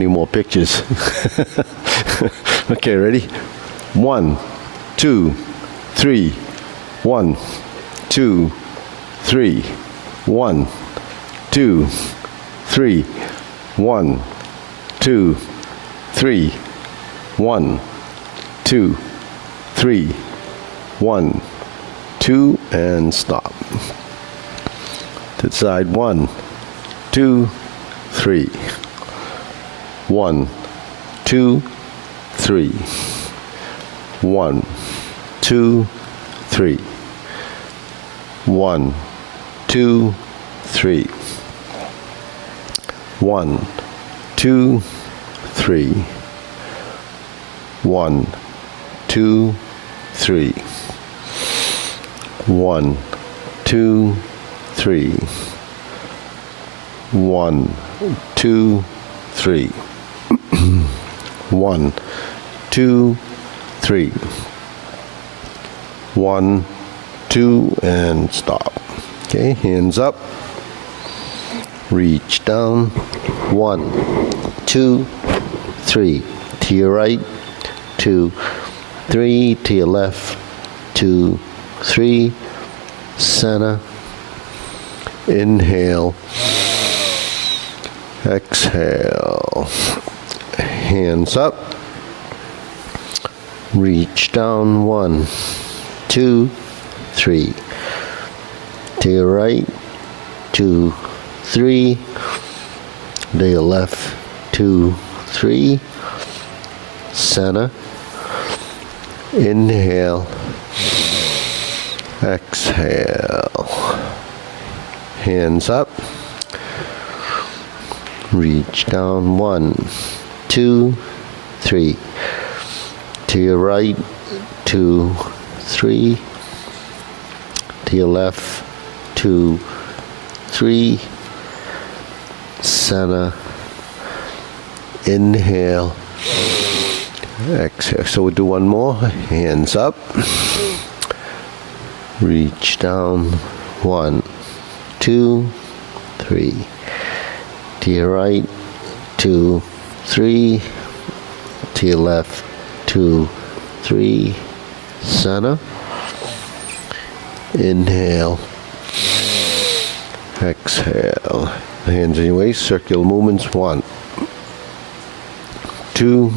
Any more pictures? Okay, ready? 1, 2, 3. 1, 2, 3. 1, 2, 3. 1, 2, 3. 1, 2, 3. 1, 2, and stop. To the side. 1, 2, 3. 1, 2, 3. 1, 2, 3. 1, 2, 3. 1, 2, 3. 1, 2, 3. 1, 2, 3. 1, 2, 3. 1, 2, 3. 1, 2, and stop. Okay, hands up. Reach down. 1, 2, 3. To your right. 2, 3. To your left. 2, 3. Center. Inhale. Exhale. Hands up. Reach down. 1, 2, 3. To your right. 2, 3. To your left. 2, 3. Center. Inhale. Exhale. Hands up. Reach down. 1, 2, 3. To your right. 2, 3. To your left. 2, 3. Center. Inhale. Exhale. So we'll do one more. Hands up. Reach down. 1, 2, 3. To your right. 2, 3. To your left. 2, 3. Center. Inhale. Exhale. Hands in your waist. Circular movements. 1, 2,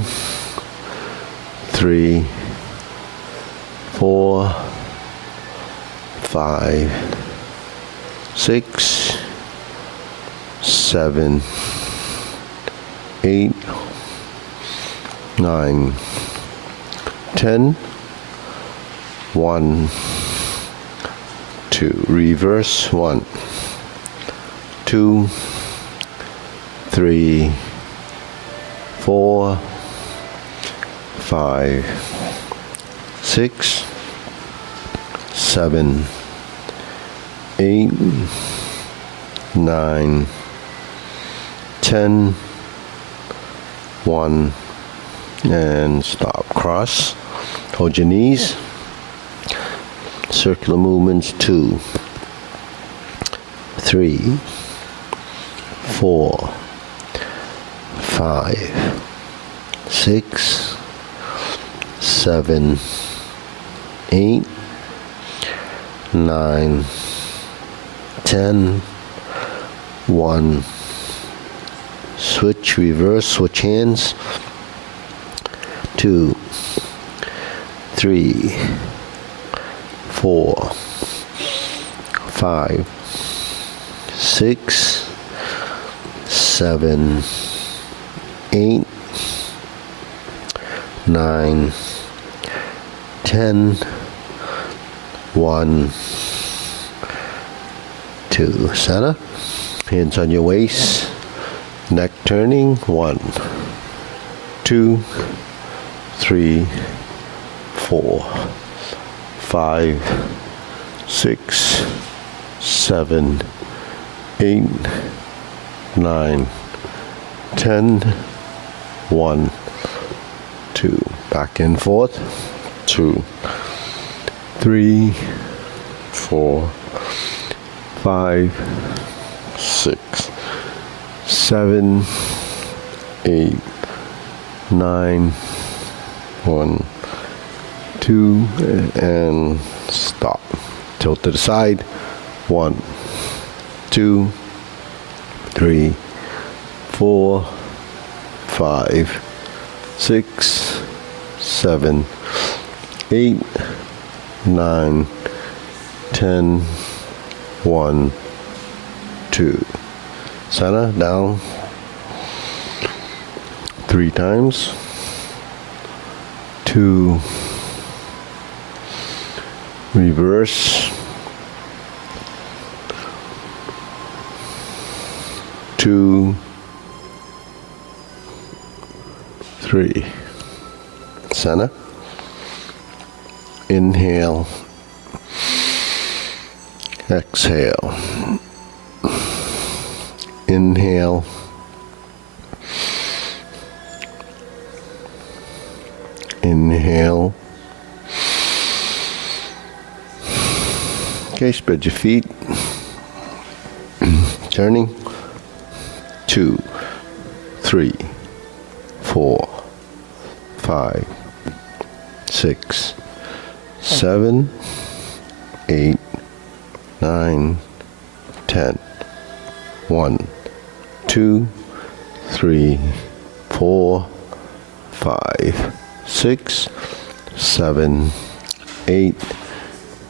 3, 4, 5, 6, 7, 8, 9, 10. 1, 2. Reverse. 1, 2, 3, 4, 5, 6, 7, 8, 9, 10. 1, and stop. Cross. Hold your knees. Circular movements. 2, 3, 4, 5, 6, 7, 8, 9, 10. 1. Switch. Reverse. Switch hands. 2, 3, 4, 5, 6, 7, 8, 9, 10. 1, 2. Center. Hands on your waist. Neck turning. 1, 2, 3, 4, 5, 6, 7, 8, 9, 10. 1, 2. Back and forth. 2, 3, 4, 5, 6, 7, 8, 9, 1, 2, and stop. Tilt to the side. 1, 2, 3, 4, 5, 6, 7, 8, 9, 10, 1, 2. Center, down. 3 times. 2, reverse. 2, 3. Center. Inhale. Exhale. Inhale. Inhale. Okay, spread your feet. Turning. 2, 3, 4, 5, 6, 7, 8, 9, 10. 1, 2, 3, 4, 5, 6, 7, 8,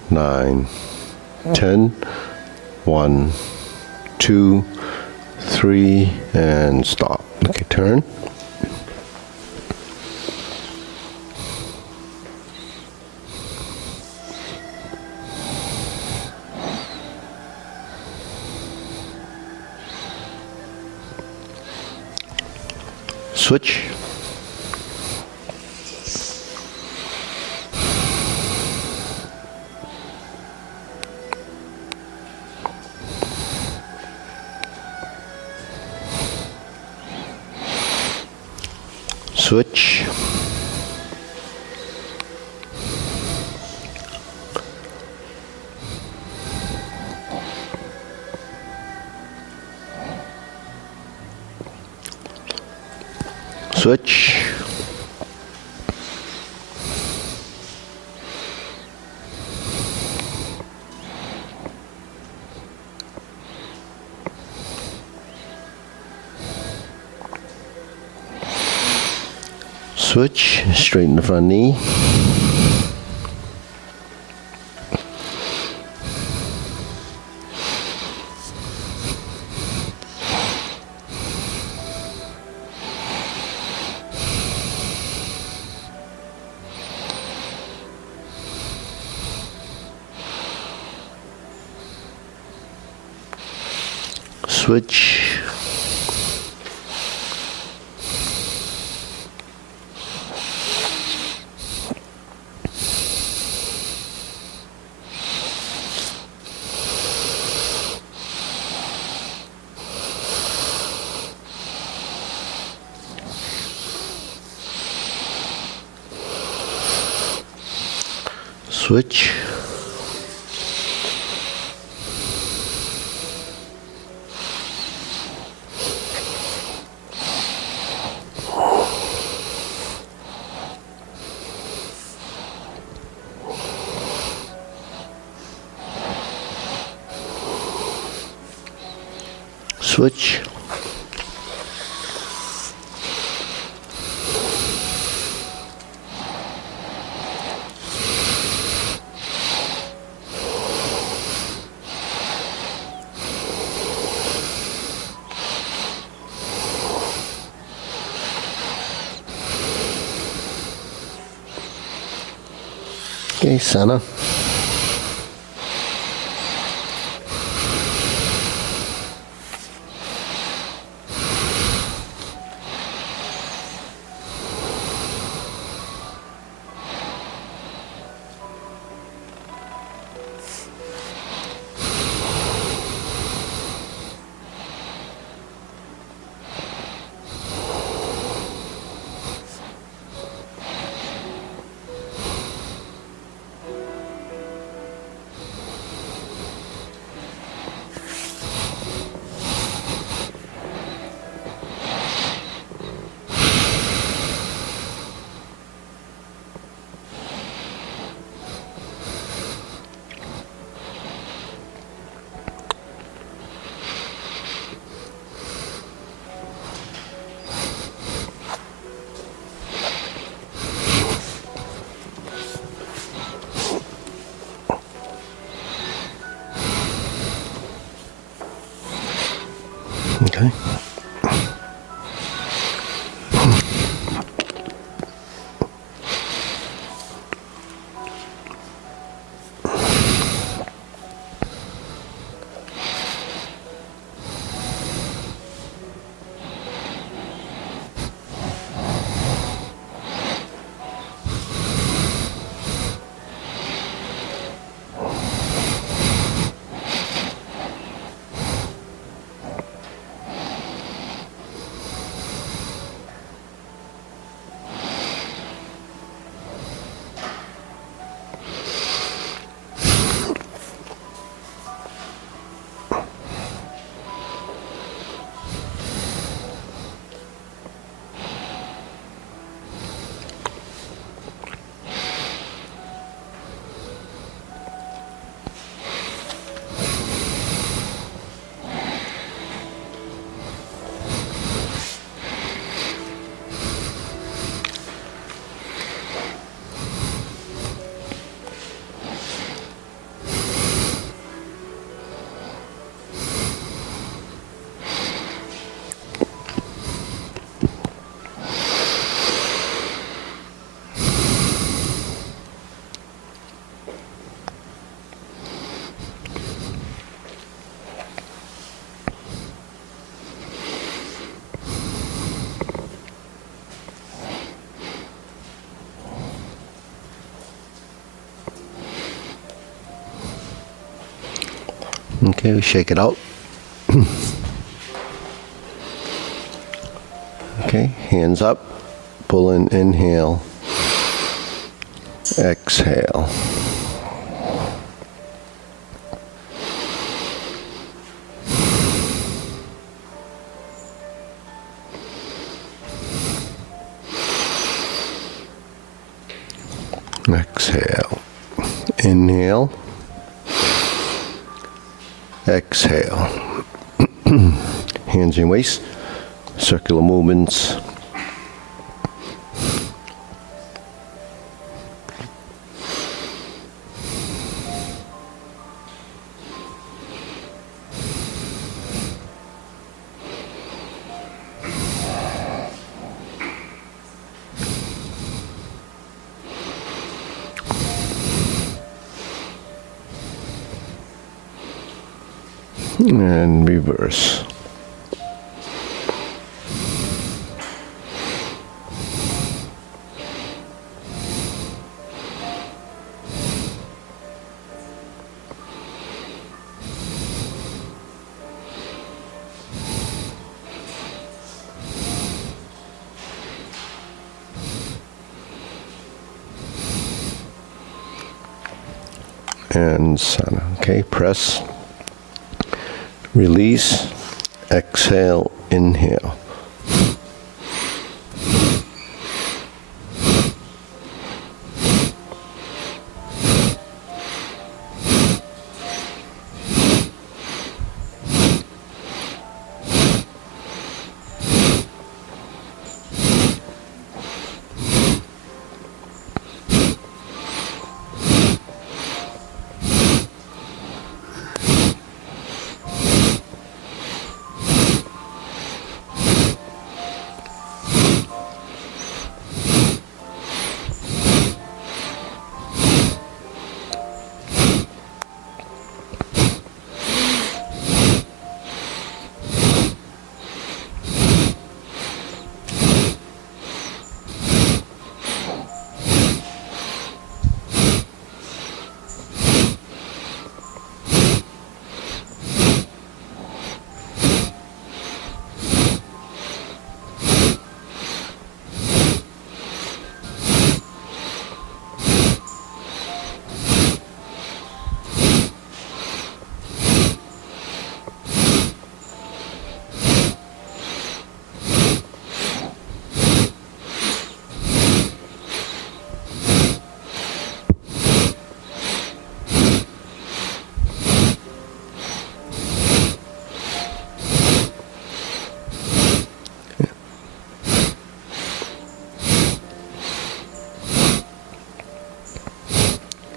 9, 10. 1, 2, 3, and stop. Okay, turn. Switch. Switch. Switch. Switch, straighten the front knee. Switch. Switch. Switch. Okay, center. Okay, we shake it out. Okay, hands up. Pull in, inhale. Exhale. Exhale. Inhale. Exhale. Hands in waist. Circular movements. And reverse. And sana. Okay, press. Release. Exhale. Inhale.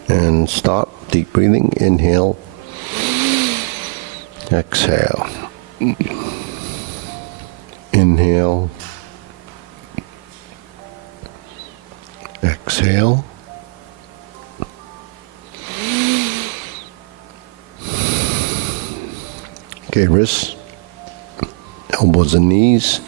And stop. Deep breathing. Inhale. Exhale. Inhale. Exhale. Okay, wrists, elbows and knees.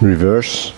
Reverse.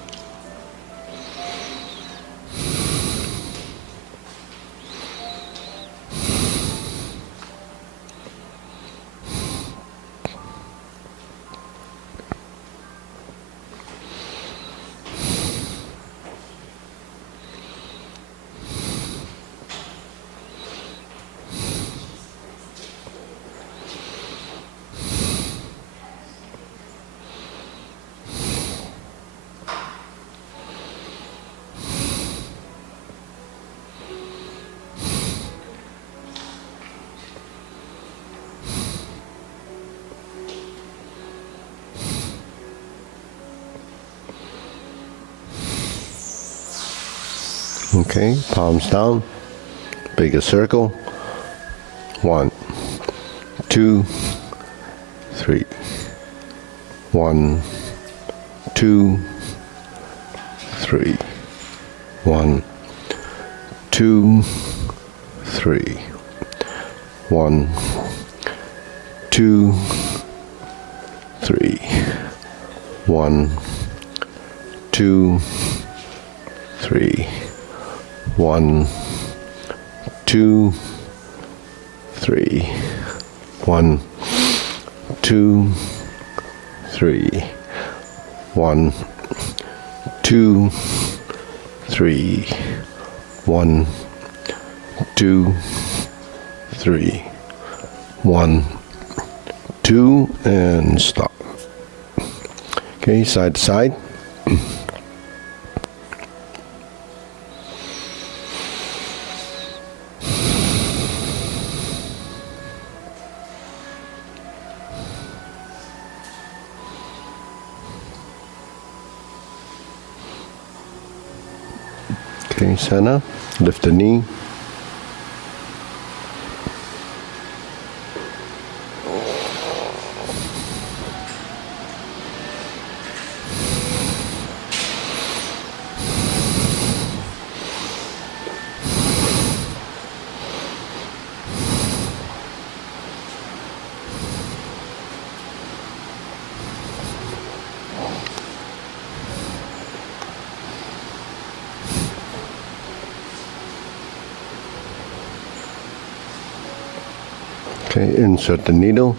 Okay, palms down, bigger circle. 1, 2, 3. 1, 2, 3. 1, 2, 3. 1, 2, 3. 1, 2, 3. 1, 2, 3. 1, 2, 3. 1, 2, 3. 1, 2, 3. 1, 2, and stop. Okay, side to side. Okay, center, lift the knee. Okay, insert the needle.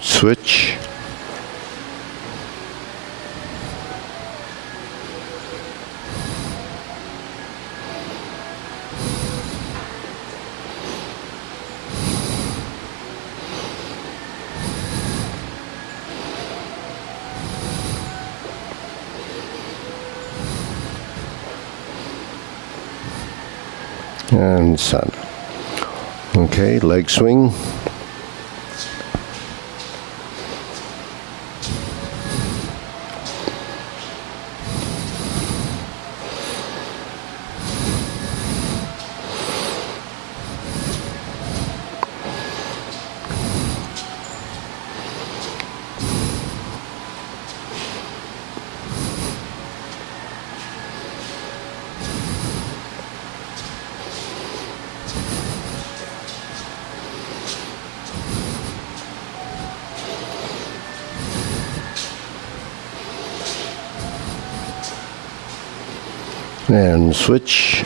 Switch. And center. Okay, leg swing. And switch.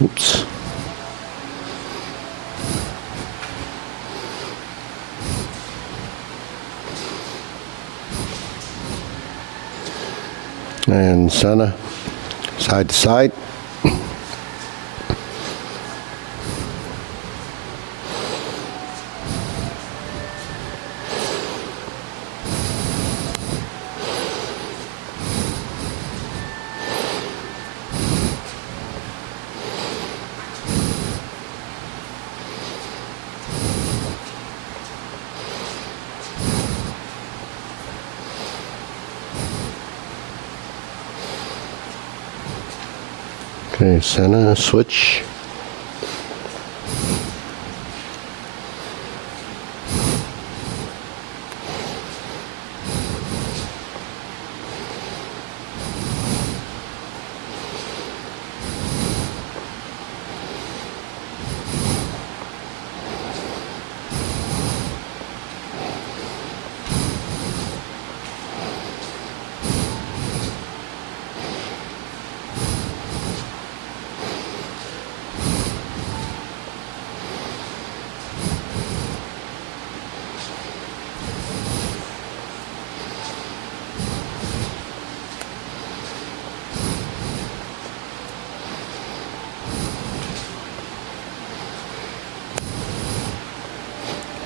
Oops. And center, side to side. Okay, center, switch.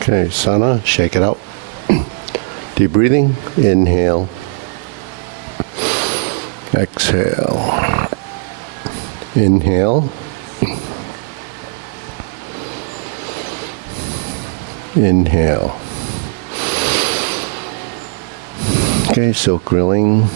Okay, Sana, shake it out. Deep breathing. Inhale. Exhale. Inhale. Inhale. Okay, silk grilling.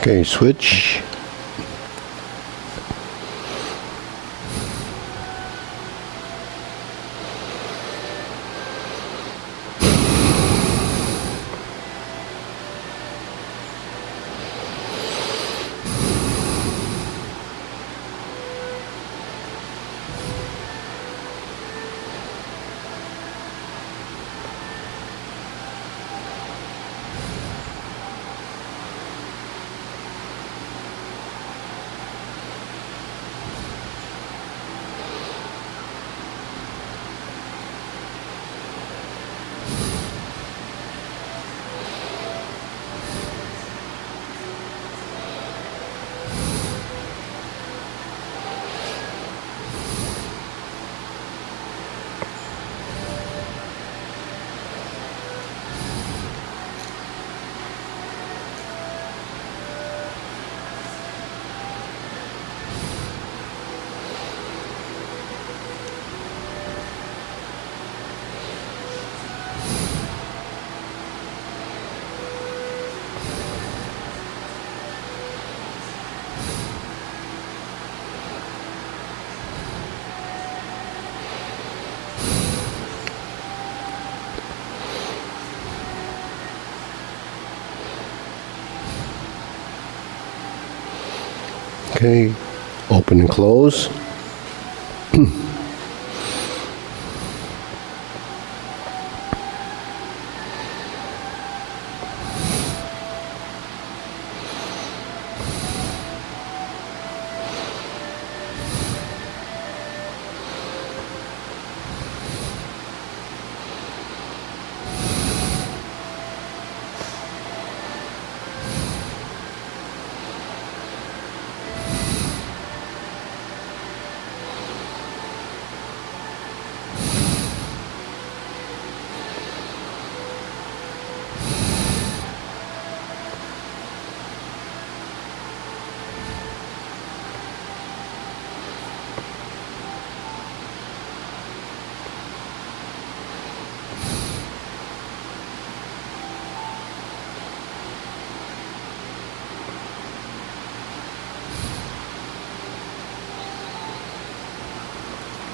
Okay, switch. Okay, open and close.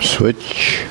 Switch.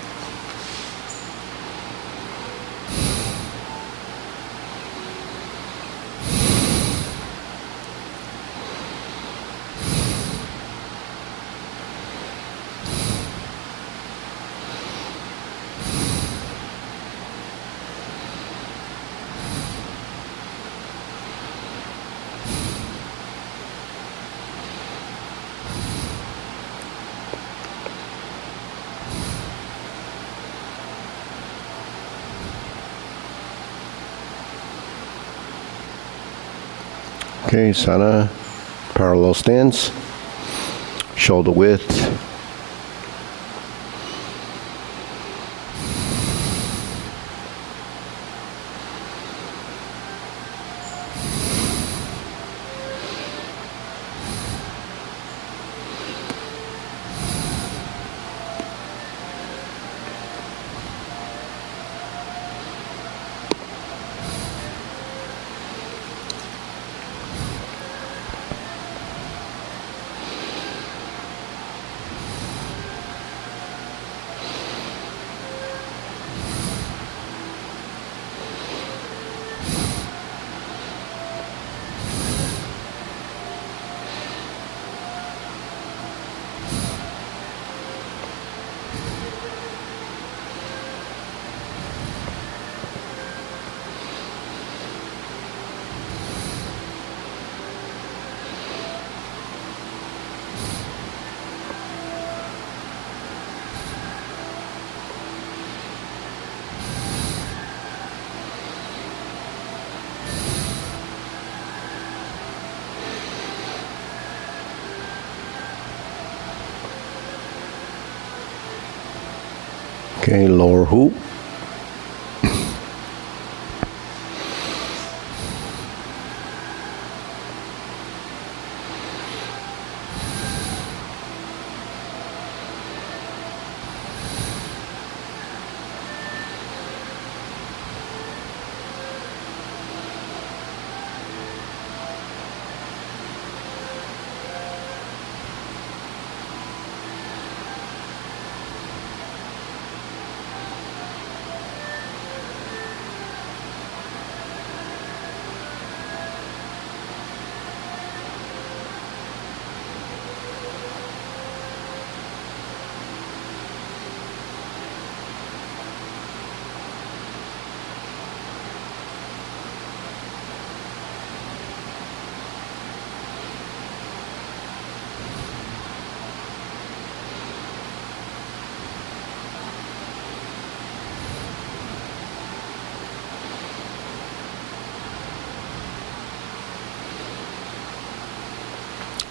Okay, center, parallel stance, shoulder width. Okay, lower hoop.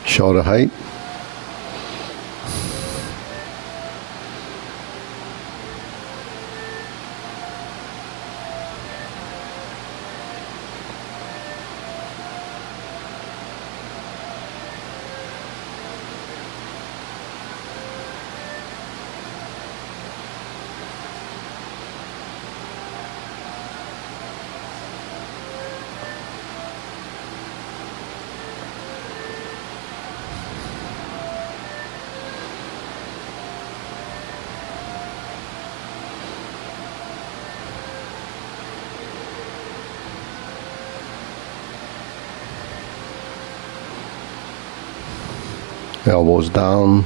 Shoulder height. Elbows down.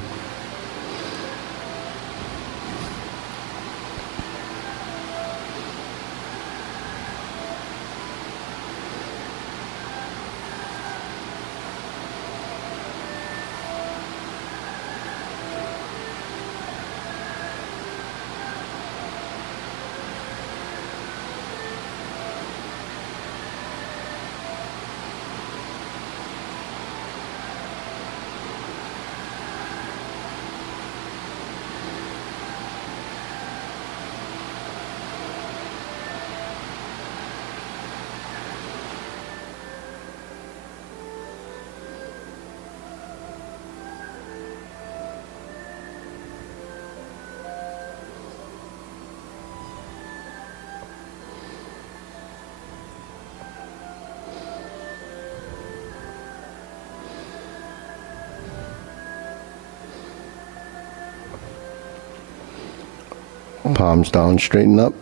Palms down, straighten up.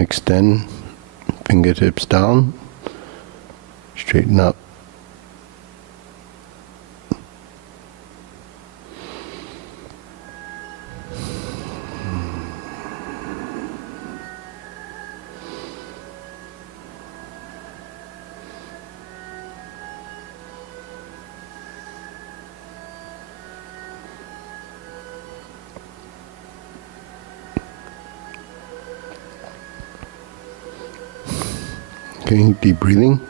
Extend, fingertips down, straighten up. Okay, deep breathing.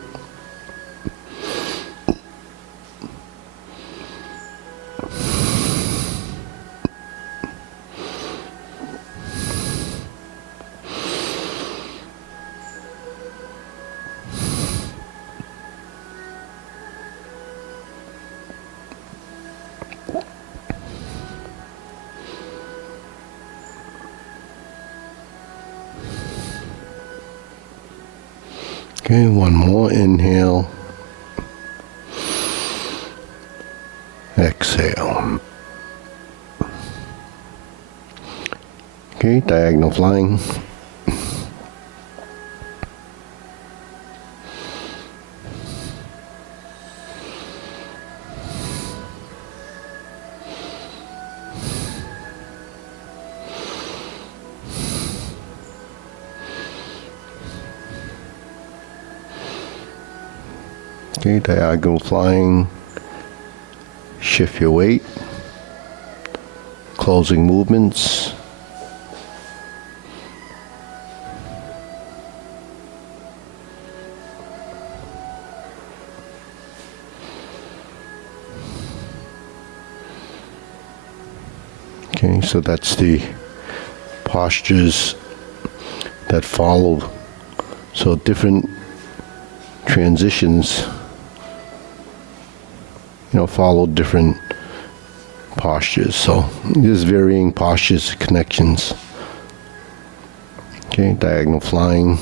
Okay, one more. Inhale. Exhale. Okay, diagonal flying. Okay, diagonal flying. Shift your weight. Closing movements. Okay, so that's the postures that follow. So different transitions, follow different postures. So there's varying postures, connections. Okay, diagonal flying.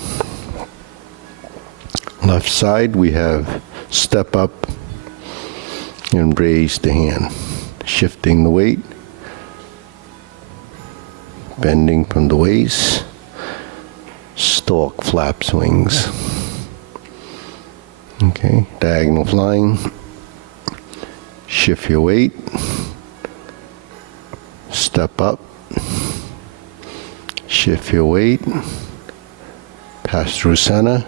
Left side, we have step up and raise the hand. Shifting the weight. Bending from the waist. Stalk, flaps, wings. Okay, diagonal flying. Shift your weight. Step up. Shift your weight. Pass through center.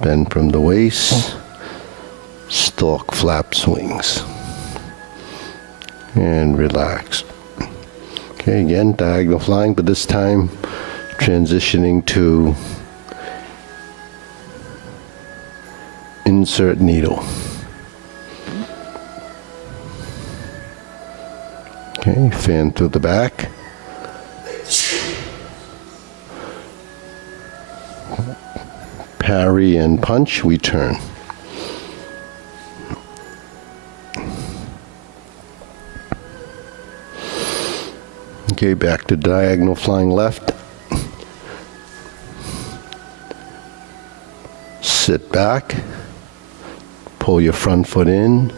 Bend from the waist. Stalk, flaps, wings. And relax. Okay, again, diagonal flying, but this time transitioning to insert needle. Okay, fan through the back. Parry and punch, we turn. Okay, back to diagonal flying left. Sit back. Pull your front foot in.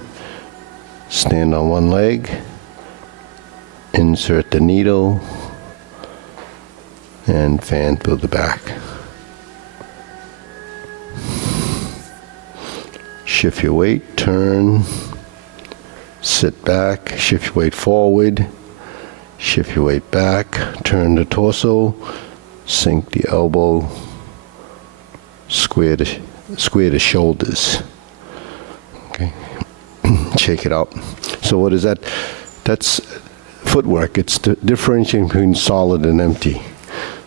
Stand on one leg. Insert the needle. And fan through the back. Shift your weight. Turn. Sit back. Shift your weight forward. Shift your weight back, turn the torso, sink the elbow, square the shoulders. Okay, shake it out. So what is that? That's footwork. It's the differentiating between solid and empty.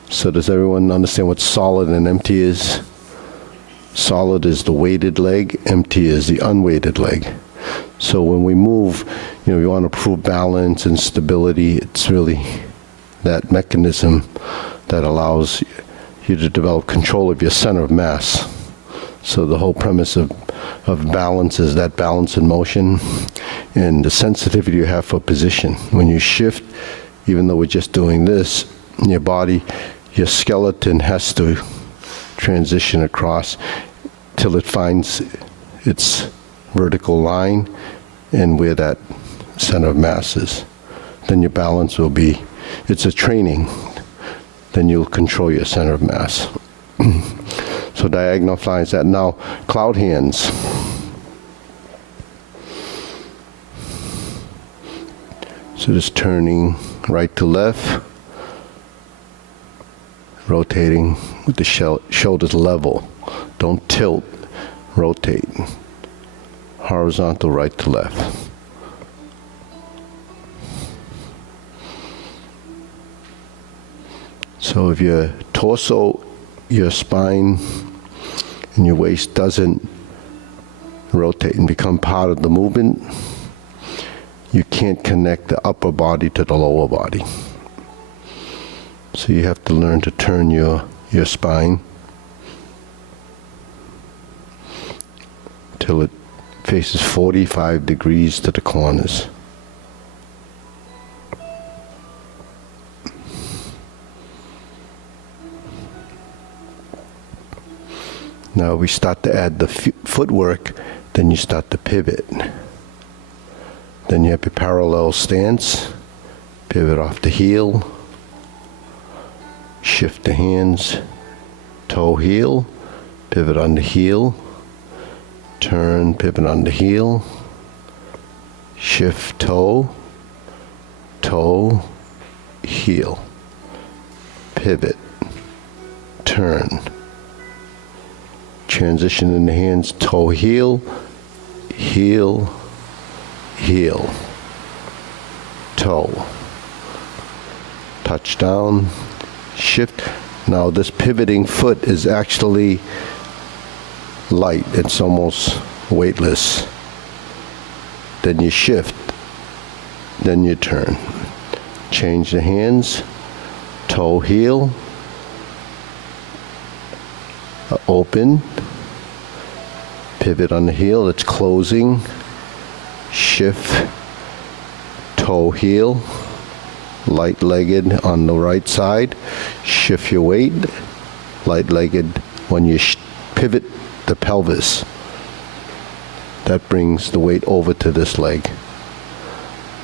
So does everyone understand what solid and empty is? Solid is the weighted leg, empty is the unweighted leg. So when we move, you want to prove balance and stability. It's really that mechanism that allows you to develop control of your center of mass. So the whole premise of balance is that balance in motion and the sensitivity you have for position. When you shift, even though we're just doing this, your body, your skeleton has to transition across till it finds its vertical line and where that center of mass is. Then your balance will be, it's a training. then you'll control your center of mass. So diagonal flying is that. Now, cloud hands. So just turning right to left, rotating with the shoulders level. Don't tilt, rotate. Horizontal right to left. So if your torso, your spine, and your waist doesn't rotate and become part of the movement, you can't connect the upper body to the lower body. So you have to learn to turn your spine till it faces 45 degrees to the corners. Now we start to add the footwork, then you start to pivot. Then you have your parallel stance, pivot off the heel, shift the hands, toe heel, pivot on the heel, turn, pivot on the heel, shift toe, toe, heel, pivot, turn. Transition in the hands, toe, heel, heel, heel, toe, touch down, shift. Now this pivoting foot is actually light, it's almost weightless. Then you shift, then you turn. Change the hands, toe, heel, open, pivot on the heel, it's closing, shift, toe, heel, light-legged on the right side, shift your weight, light-legged. When you pivot the pelvis, that brings the weight over to this leg.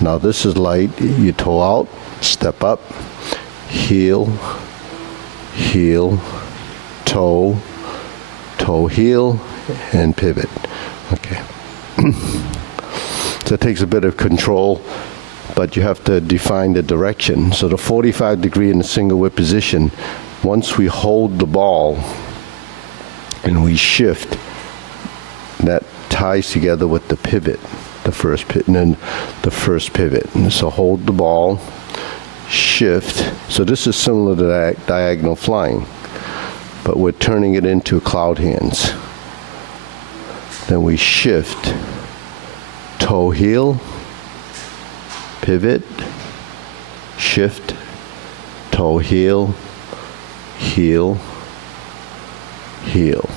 Now this is light, you toe out, step up, heel, heel, toe, toe, heel, and pivot. Okay. So it takes a bit of control, but you have to define the direction. So the 45 degree in the single whip position, once we hold the ball and we shift, that ties together with the pivot, the first pivot, and then the first pivot. And so hold the ball, shift. So this is similar to diagonal flying, but we're turning it into cloud hands. Then we shift, toe, heel, pivot, shift, toe, heel, heel, heel,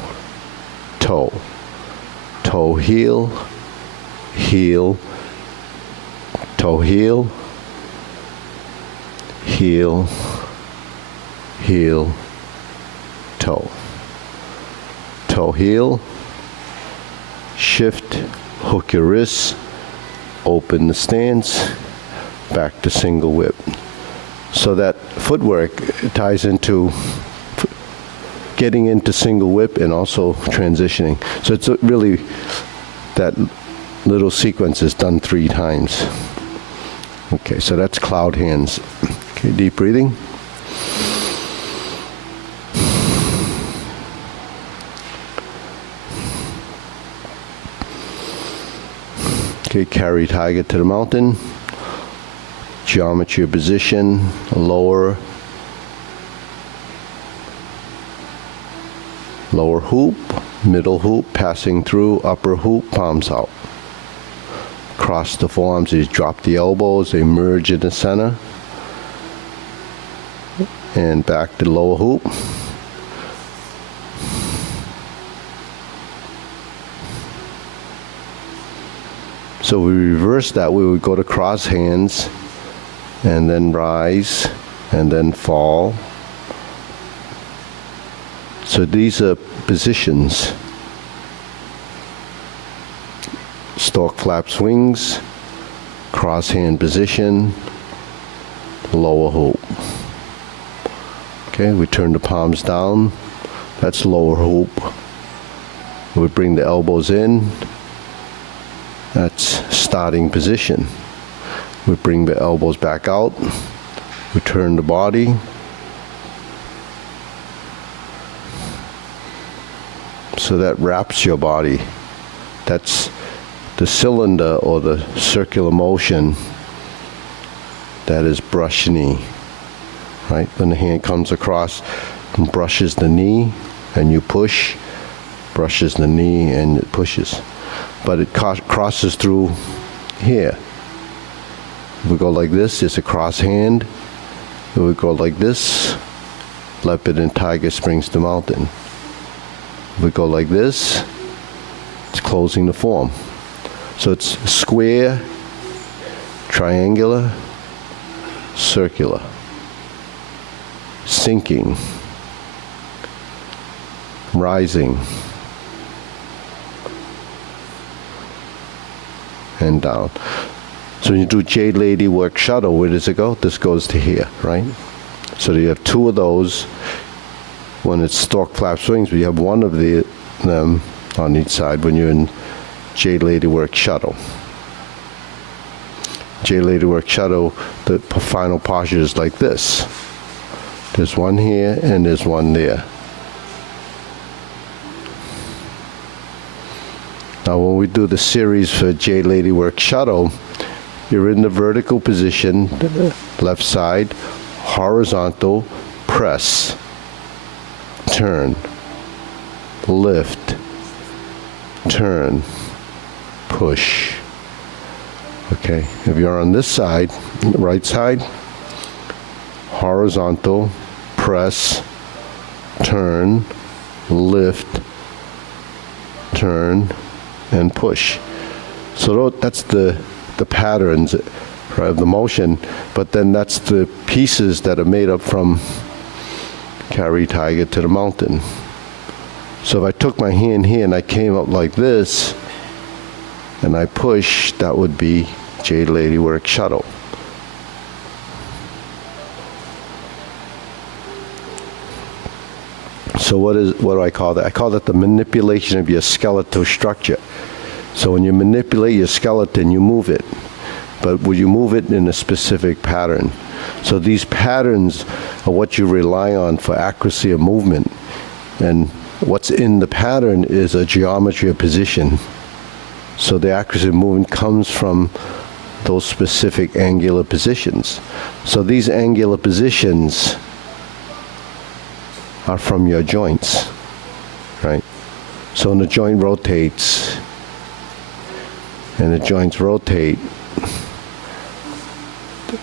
toe, toe, heel, heel, toe, heel, heel, heel, toe, toe, heel, shift, hook your wrists, open the stance, back to single whip. So that footwork ties into getting into single whip and also transitioning. So it's really, that little sequence is done 3 times. Okay, so that's cloud hands. Okay, deep breathing. Okay, carry tiger to the mountain. Geometry of position, lower hoop, middle hoop, passing through, upper hoop, palms out. Cross the forearms, you drop the elbows, they merge in the center. And back to lower hoop. So we reverse that, we would go to cross hands, and then rise, and then fall. So these are positions. Stork flaps wings, cross hand position, lower hoop. Okay, we turn the palms down. That's lower hoop. We bring the elbows in. That's starting position. We bring the elbows back out. We turn the body. So that wraps your body. That's the cylinder or the circular motion. That is brush knee. Right? When the hand comes across and brushes the knee and you push, brushes the knee and it pushes. But it crosses through here. If we go like this, it's a cross hand. If we go like this, leopard and tiger springs the mountain. If we go like this, it's closing the form. So it's square, triangular, circular, sinking, rising, and down. So when you do Jade Lady work shuttle, where does it go? This goes to here, right? So you have two of those. When it's stork flap swings, we have one of them on each side when you're in Jade Lady work shuttle. Jade Lady work shuttle, the final posture is like this. There's one here and there's one there. Now when we do the series for Jade Lady work shuttle, you're in the vertical position, left side, horizontal, press, turn, lift, turn, push. Okay, if you're on this side, right side, horizontal, press, turn, lift, turn, and push. So that's the patterns, right, of the motion, but then that's the pieces that are made up from carry tiger to the mountain. So if I took my hand here and I came up like this and I push, that would be Jade Lady work shuttle. So what do I call that? I call that the manipulation of your skeletal structure. So when you manipulate your skeleton, you move it. But will you move it in a specific pattern? So these patterns are what you rely on for accuracy of movement. And what's in the pattern is a geometry of position. So the accuracy of movement comes from those specific angular positions. So these angular positions are from your joints, right? So when the joint rotates, and the joints rotate,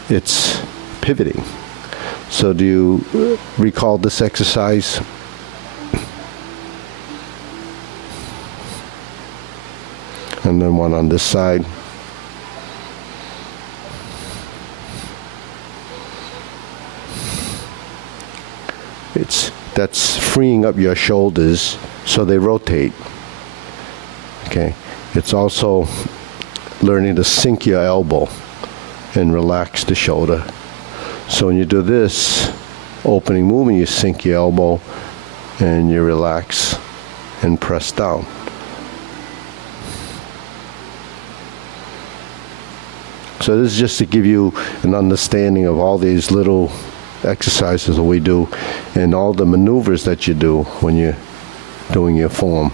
it's pivoting. So do you recall this exercise? And then one on this side. That's freeing up your shoulders so they rotate. Okay. It's also learning to sink your elbow and relax the shoulder. So when you do this opening movement, you sink your elbow and you relax and press down. So this is just to give you an understanding of all these little exercises that we do and all the maneuvers that you do when you're doing your form.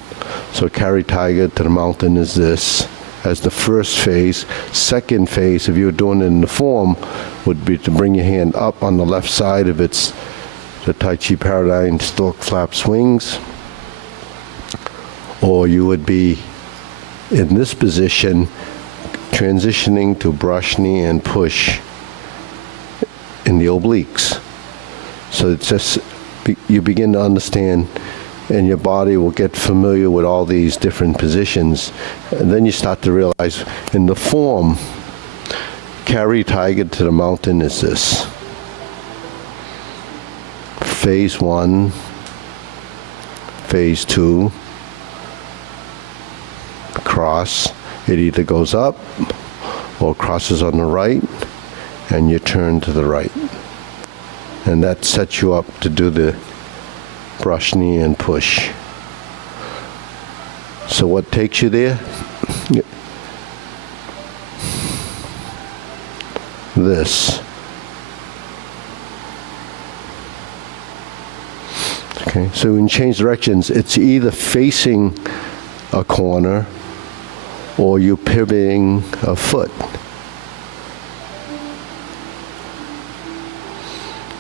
So carry tiger to the mountain is this as the first phase. Second phase, if you're doing it in the form, would be to bring your hand up on the left side if it's the Tai Chi Paradigm stork flap swings. Or you would be in this position transitioning to brush knee and push in the obliques. So it's just, you begin to understand and your body will get familiar with all these different positions. And then you start to realize in the form, carry tiger to the mountain is this. Phase 1, phase 2, cross. It either goes up or crosses on the right and you turn to the right. And that sets you up to do the brush knee and push. So what takes you there? This. Okay, so when you change directions, it's either facing a corner or you're pivoting a foot.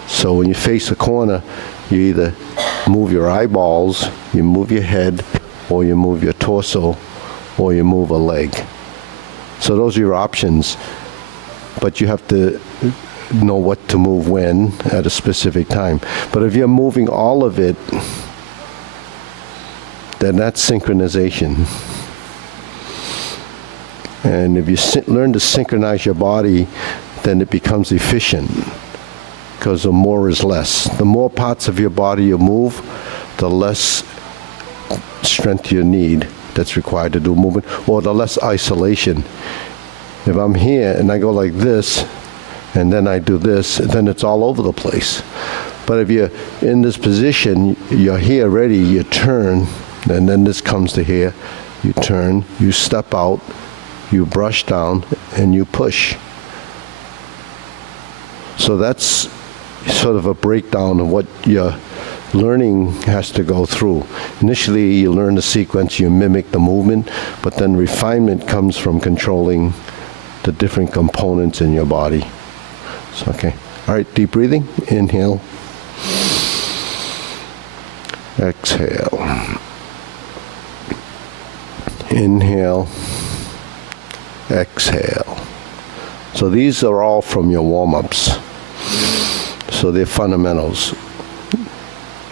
So when you face a corner, you either move your eyeballs, you move your head, or you move your torso, or you move a leg. So those are your options, but you have to know what to move when at a specific time. But if you're moving all of it, then that's synchronization. And if you learn to synchronize your body, then it becomes efficient, because the more is less. The more parts of your body you move, the less strength you need that's required to do movement, or the less isolation. If I'm here and I go like this, and then I do this, then it's all over the place. But if you're in this position, you're here ready, you turn, and then this comes to here, you turn, you step out, you brush down, and you push. So that's sort of a breakdown of what your learning has to go through. Initially, you learn the sequence, you mimic the movement, but then refinement comes from controlling the different components in your body. So, okay. All right, deep breathing. Inhale. Exhale. Inhale. Exhale. So these are all from your warm-ups. So they're fundamentals.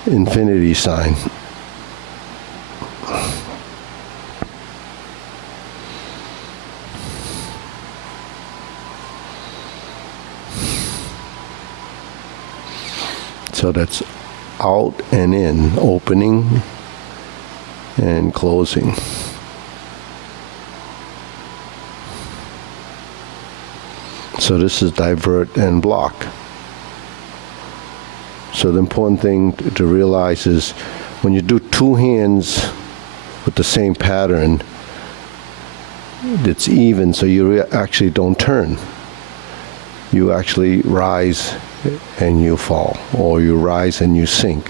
Infinity sign. So that's out and in, opening and closing. So this is divert and block. So the important thing to realize is when you do two hands with the same pattern, it's even, so you actually don't turn. You actually rise and you fall, or you rise and you sink.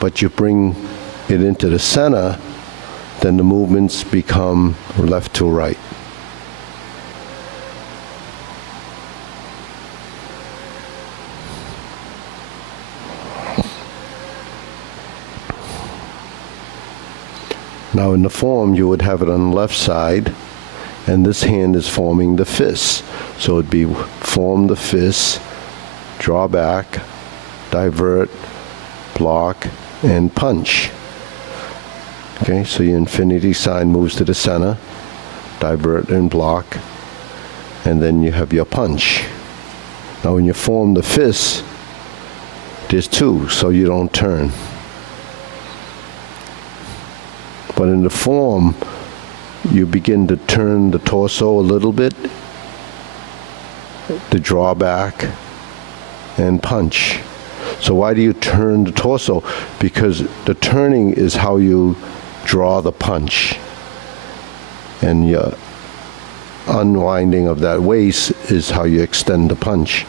But you bring it into the center, then the movements become left to right. Now in the form, you would have it on the left side, and this hand is forming the fist. So it'd be form the fist, draw back, divert, block, and punch. Okay, so your infinity sign moves to the center, divert and block, and then you have your punch. Now when you form the fist, there's two, so you don't turn. But in the form, you begin to turn the torso a little bit, to draw back and punch. So why do you turn the torso? Because the turning is how you draw the punch. And your unwinding of that waist is how you extend the punch.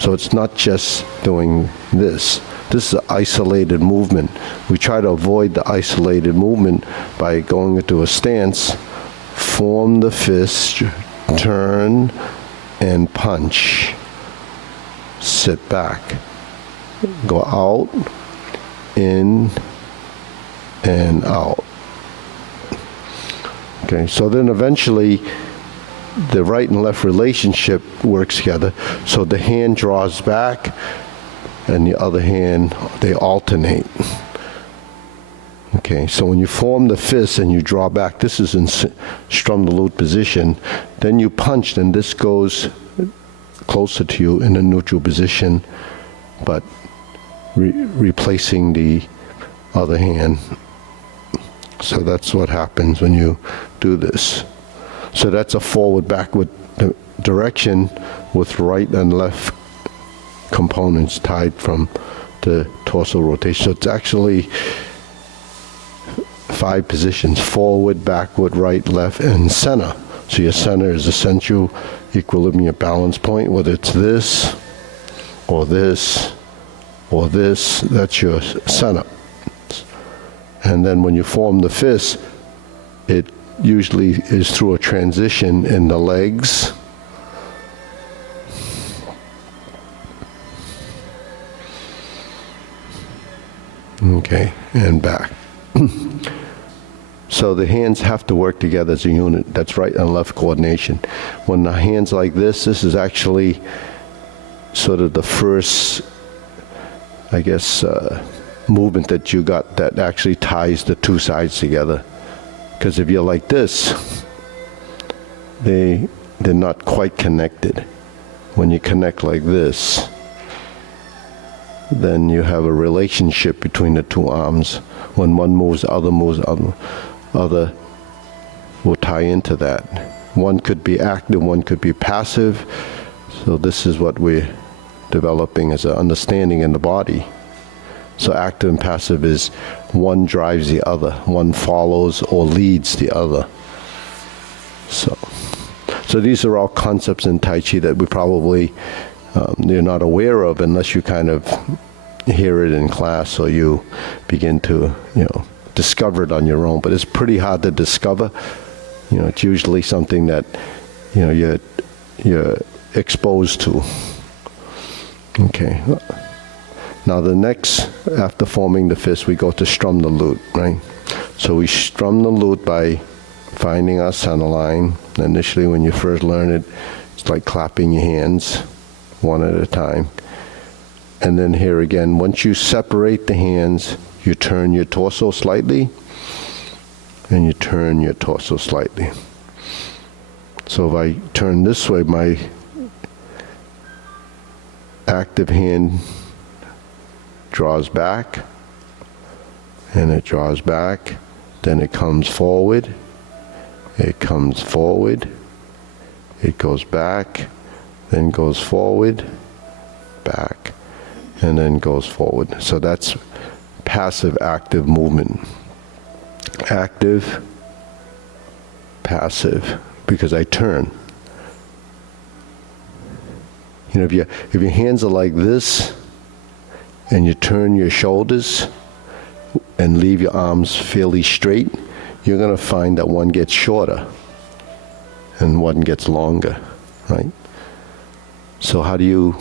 So it's not just doing this. This is an isolated movement. We try to avoid the isolated movement by going into a stance, form the fist, turn, and punch. Sit back. Go out, in, and out. Okay, so then eventually the right and left relationship works together. So the hand draws back and the other hand, they alternate. Okay, so when you form the fist and you draw back, this is in strum the lute position, then you punch, and this goes closer to you in a neutral position, but replacing the other hand. So that's what happens when you do this. So that's a forward-backward direction with right and left components tied from the torso rotation. So it's actually 5 positions: forward, backward, right, left, and center. So your center is the central equilibrium, your balance point, whether it's this or this or this, that's your center. And then when you form the fist, it usually is through a transition in the legs. Okay, and back. So the hands have to work together as a unit. That's right and left coordination. When the hands like this is actually sort of the first, I guess, movement that you got that actually ties the two sides together. Because if you're like this, they're not quite connected. When you connect like this, then you have a relationship between the two arms. When one moves, the other moves, other will tie into that. One could be active, one could be passive. So this is what we're developing as an understanding in the body. So active and passive is one drives the other, one follows or leads the other. So these are all concepts in Tai Chi that we probably you're not aware of unless you kind of hear it in class or you begin to, discover it on your own. But it's pretty hard to discover. It's usually something that, you're exposed to. Okay. Now the next, after forming the fist, we go to strum the lute, right? So we strum the lute by finding our center line. Initially, when you first learn it, it's like clapping your hands one at a time. And then here again, once you separate the hands, you turn your torso slightly, and you turn your torso slightly. So if I turn this way, my active hand draws back, and it draws back, then it comes forward, it comes forward, it goes back, then goes forward, back, and then goes forward. So that's passive active movement. Active, passive, because I turn. If your hands are like this, and you turn your shoulders and leave your arms fairly straight, you're going to find that one gets shorter and one gets longer, right? So how do you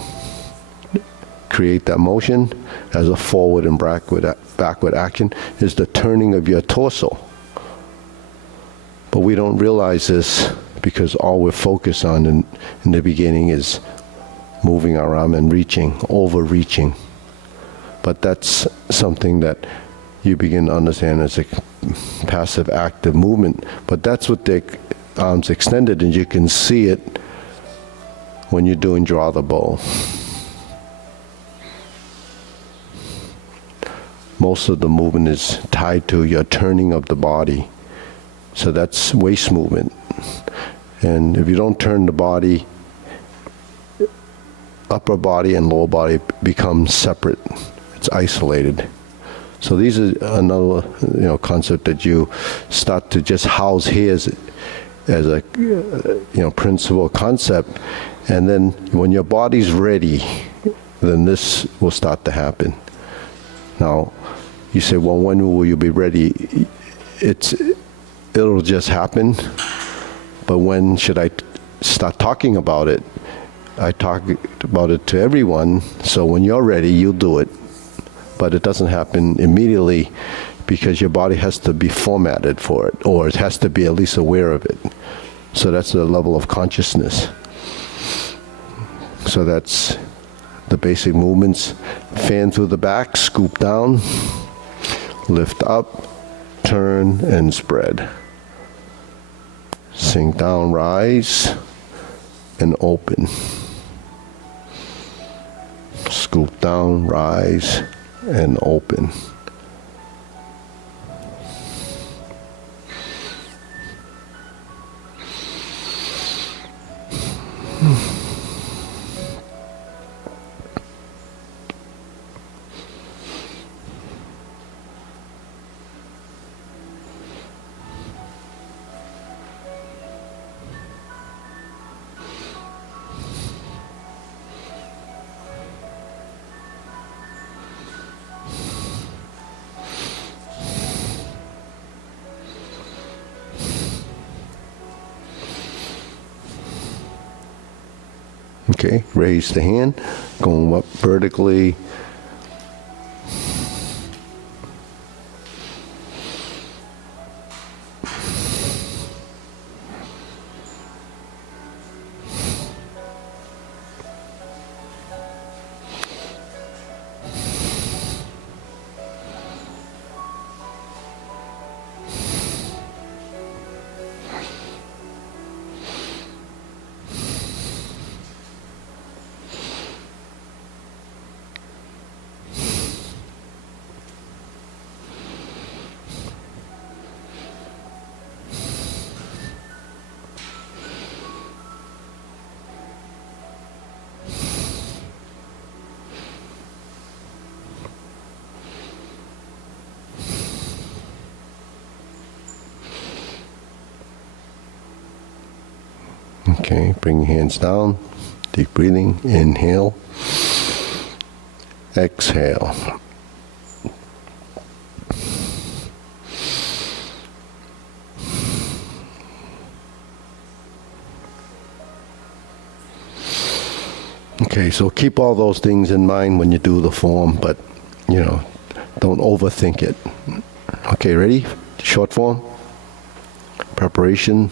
create that motion? As a forward and backward action is the turning of your torso. But we don't realize this because all we're focused on in the beginning is moving our arm and reaching, overreaching. But that's something that you begin to understand as a passive active movement. But that's with the arms extended, and you can see it when you're doing draw the bow. Most of the movement is tied to your turning of the body. So that's waist movement. And if you don't turn the body, upper body and lower body become separate. It's isolated. So these are another concept that you start to just house here as a principle concept, and then when your body's ready, then this will start to happen. Now you say, well, when will you be ready? It'll just happen. But when should I start talking about it? I talk about it to everyone, so when you're ready, you'll do it. But it doesn't happen immediately because your body has to be formatted for it, or it has to be at least aware of it. So that's the level of consciousness. So that's the basic movements. Fan through the back, scoop down, lift up, turn, and spread. Sink down, rise, and open. Scoop down, rise, and open. Okay, raise the hand, going up vertically. Okay, bring your hands down. Deep breathing. Inhale. Exhale. Okay, so keep all those things in mind when you do the form, but, don't overthink it. Okay, ready? Short form. Preparation.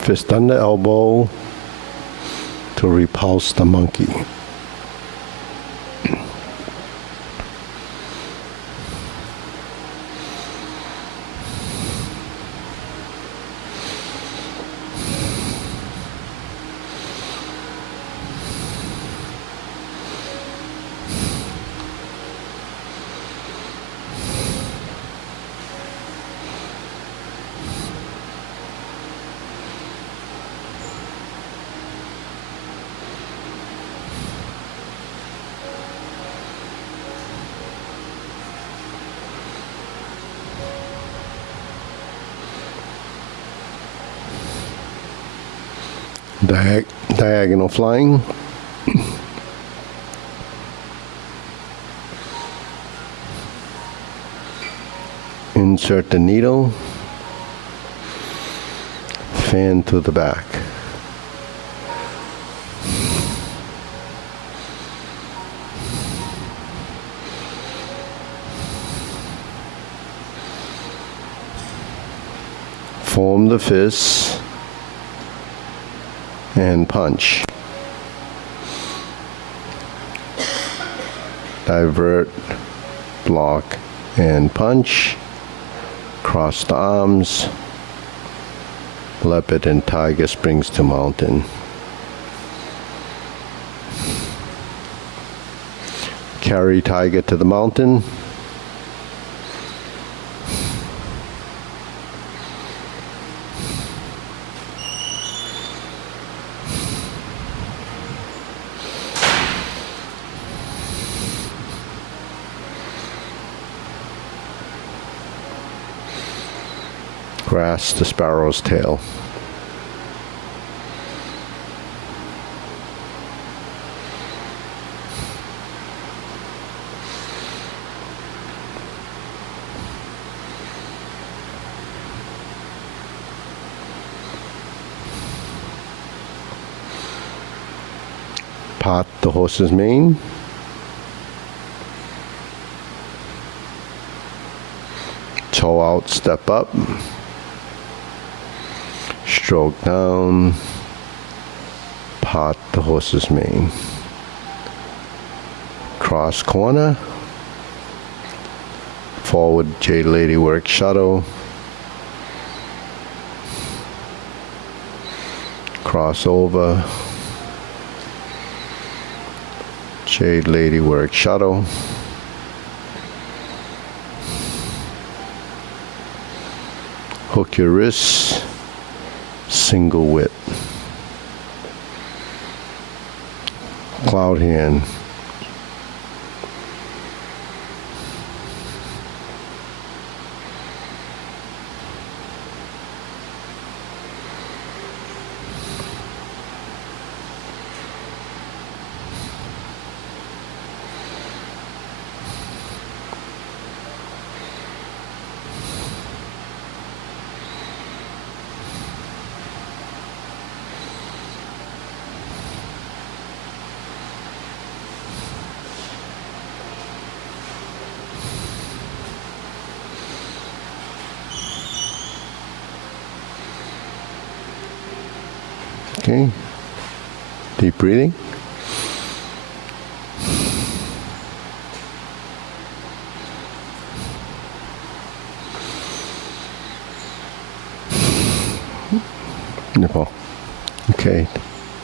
Fist under elbow to repulse the monkey. Diagonal flying. Insert the needle. Fan to the back. Form the fists. and punch. Divert, block, and punch. Cross the arms. Leopard and tiger springs to mountain. Carry tiger to the mountain. Grasp the sparrow's tail. Part the horse's mane. Toe out, step up. Stroke down, part the horse's mane. Cross corner, forward Jade Lady work shuttle, cross over, Jade Lady work shuttle, hook your wrists, single whip, cloud hand, okay, deep breathing. Nipple. Okay,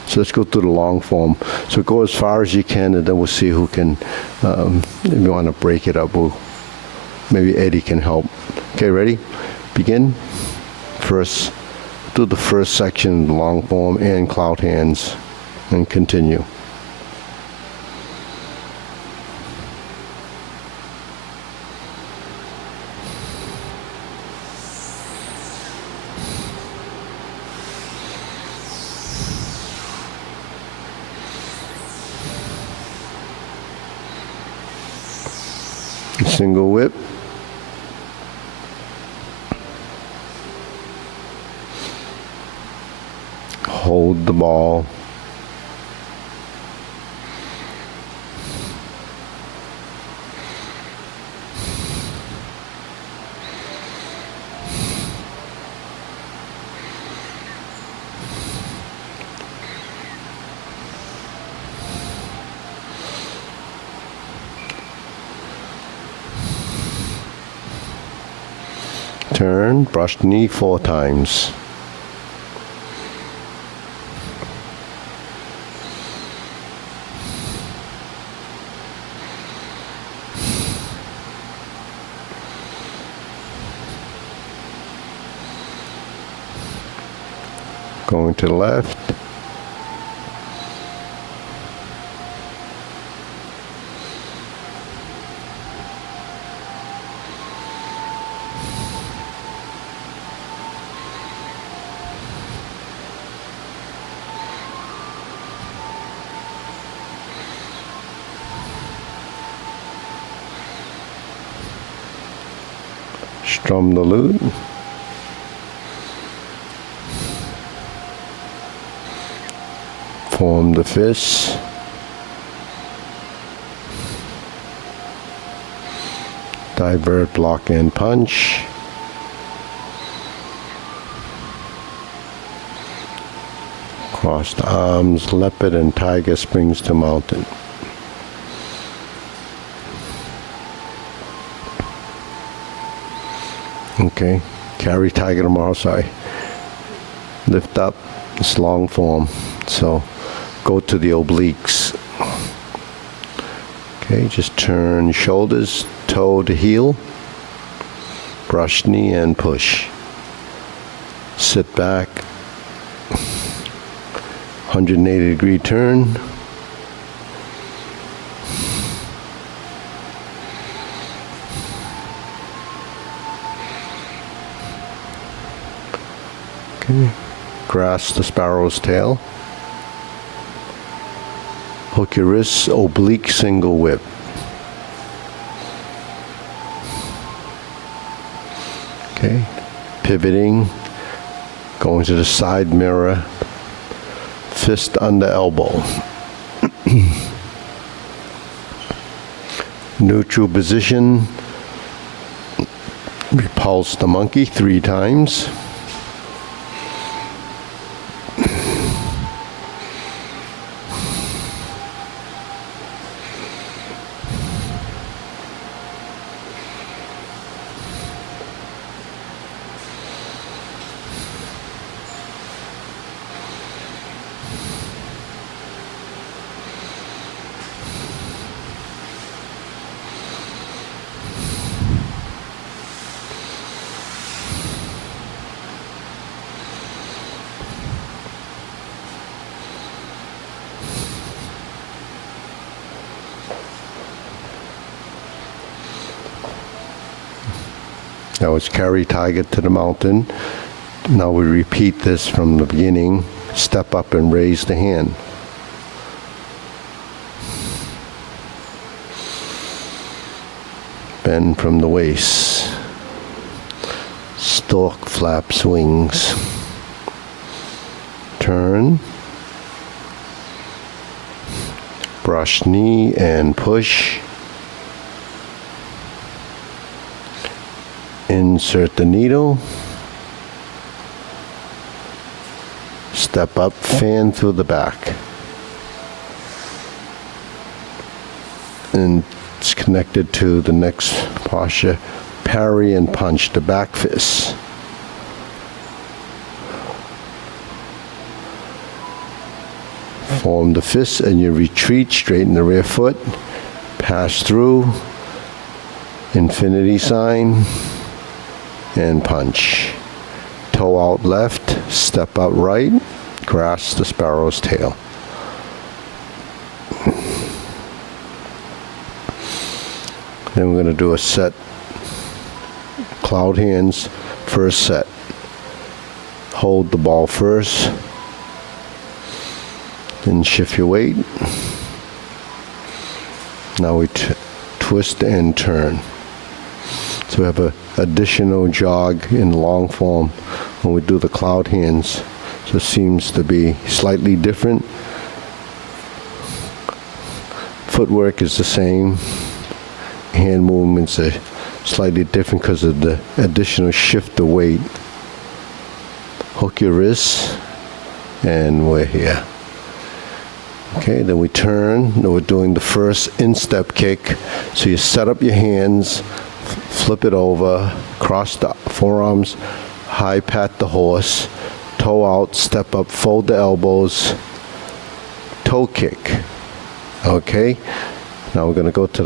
so let's go through the long form. So go as far as you can, and then we'll see who can, if you want to break it up, maybe Eddie can help. Okay, ready? Begin. First, do the first section, long form and cloud hands, and continue. Single whip. Hold the ball. Turn, brush the knee 4 times. Going to the left. Strum the lute. Form the fists. Divert, block, and punch. Cross the arms, leopard and tiger springs to mountain. Okay, carry tiger tomorrow, sorry. Lift up, it's long form, so go to the obliques. Okay, just turn shoulders, toe to heel, brush knee and push. Sit back, 180-degree turn. Okay, grasp the sparrow's tail. Hook your wrists, oblique single whip. Okay, pivoting, going to the side mirror, fist under elbow. Neutral position, repulse the monkey 3 times. Now it's carry tiger to the mountain. Now we repeat this from the beginning. Step up and raise the hand. Bend from the waist. Stork flaps wings. Turn. Brush knee and push. Insert the needle. Step up, fan through the back. And it's connected to the next posture, parry and punch, the back fist. Form the fist and you retreat, straighten the rear foot, pass through, infinity sign, and punch. Toe out left, step out right, grasp the sparrow's tail. Then we're going to do a set, cloud hands, first set. Hold the ball first, then shift your weight. Now we twist and turn. So we have an additional jog in long form when we do the cloud hands. So it seems to be slightly different. Footwork is the same. Hand movements are slightly different because of the additional shift of weight. Hook your wrists, and we're here. Okay, then we turn. Now we're doing the first instep kick. So you set up your hands, flip it over, cross the forearms, high pat the horse, toe out, step up, fold the elbows, toe kick. Okay, now we're going to go to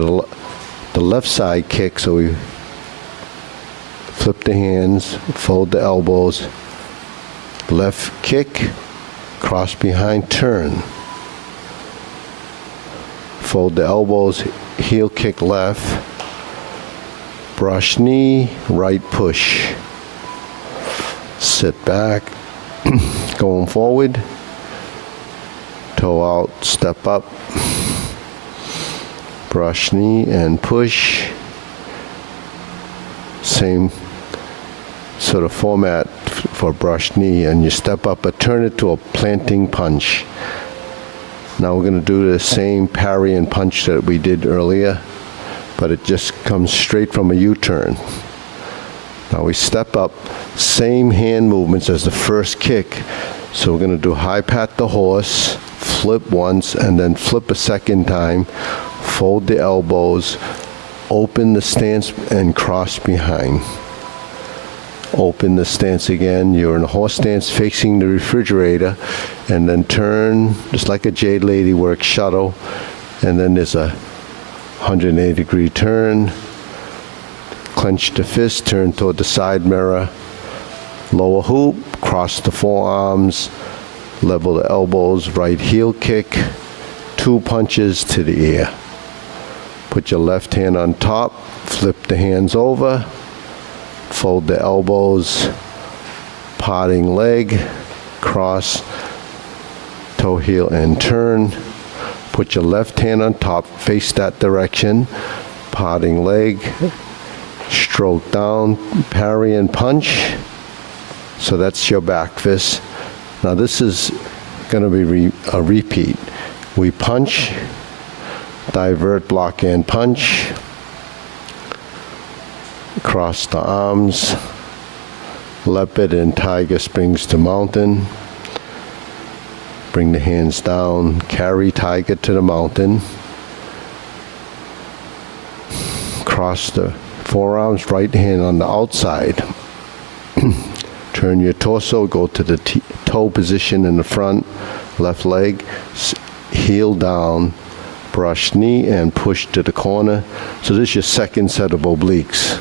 the left side kick. So we flip the hands, fold the elbows, left kick, cross behind, turn. Fold the elbows, heel kick left, brush knee, right push. Sit back, going forward, toe out, step up, brush knee and push. Same sort of format for brush knee, and you step up but turn it to a planting punch. Now we're going to do the same parry and punch that we did earlier, but it just comes straight from a U-turn. Now we step up, same hand movements as the first kick. So we're going to do high pat the horse, flip once, and then flip a second time, fold the elbows, open the stance, and cross behind. Open the stance again. You're in a horse stance facing the refrigerator, and then turn just like a Jade Lady work shuttle, and then there's a 180-degree turn. Clench the fist, turn toward the side mirror, lower hoop, cross the forearms, level the elbows, right heel kick, 2 punches to the ear. Put your left hand on top, flip the hands over, fold the elbows, parting leg, cross, toe heel and turn. Put your left hand on top, face that direction, parting leg, stroke down, parry and punch. So that's your back fist. Now this is going to be a repeat. We punch, divert, block and punch, cross the arms, leopard and tiger springs to mountain, bring the hands down, carry tiger to the mountain, cross the forearms, right hand on the outside, turn your torso, go to the toe position in the front, left leg, heel down, brush knee and push to the corner. So this is your second set of obliques.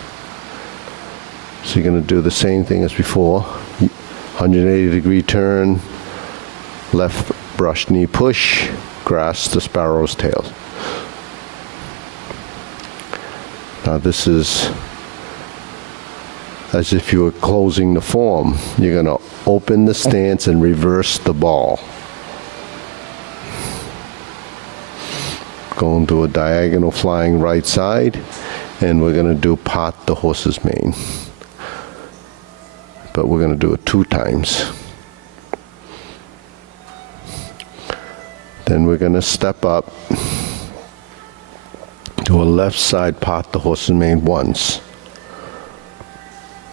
So you're going to do the same thing as before. 180-degree turn, left brush knee push, grasp the sparrow's tail. Now this is as if you were closing the form. You're going to open the stance and reverse the ball. Going to a diagonal flying right side, and we're going to do pot the horse's mane. But we're going to do it 2 times. Then we're going to step up, do a left side pot the horse's mane once.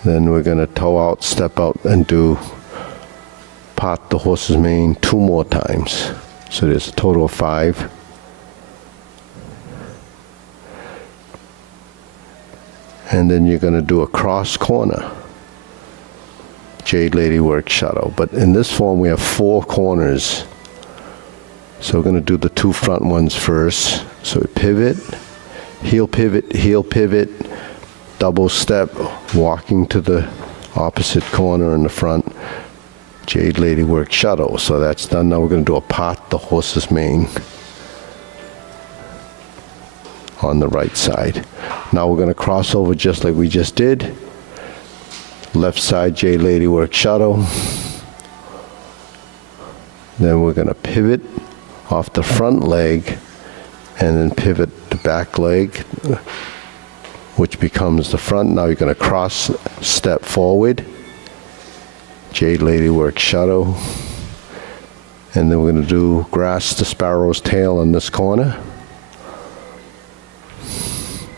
Then we're going to toe out, step out, and do pot the horse's mane 2 more times. So there's a total of 5. And then you're going to do a cross corner. Jade Lady work shuttle. But in this form we have 4 corners. So we're going to do the 2 front ones first. So we pivot, heel pivot, double step, walking to the opposite corner in the front. Jade Lady work shuttle. So that's done. Now we're going to do a pot the horse's mane on the right side. Now we're going to cross over just like we just did. Left side Jade Lady work shuttle. Then we're going to pivot off the front leg and then pivot the back leg, which becomes the front. Now you're going to cross step forward, Jade Lady work shuttle, and then we're going to do grasp the sparrow's tail in this corner.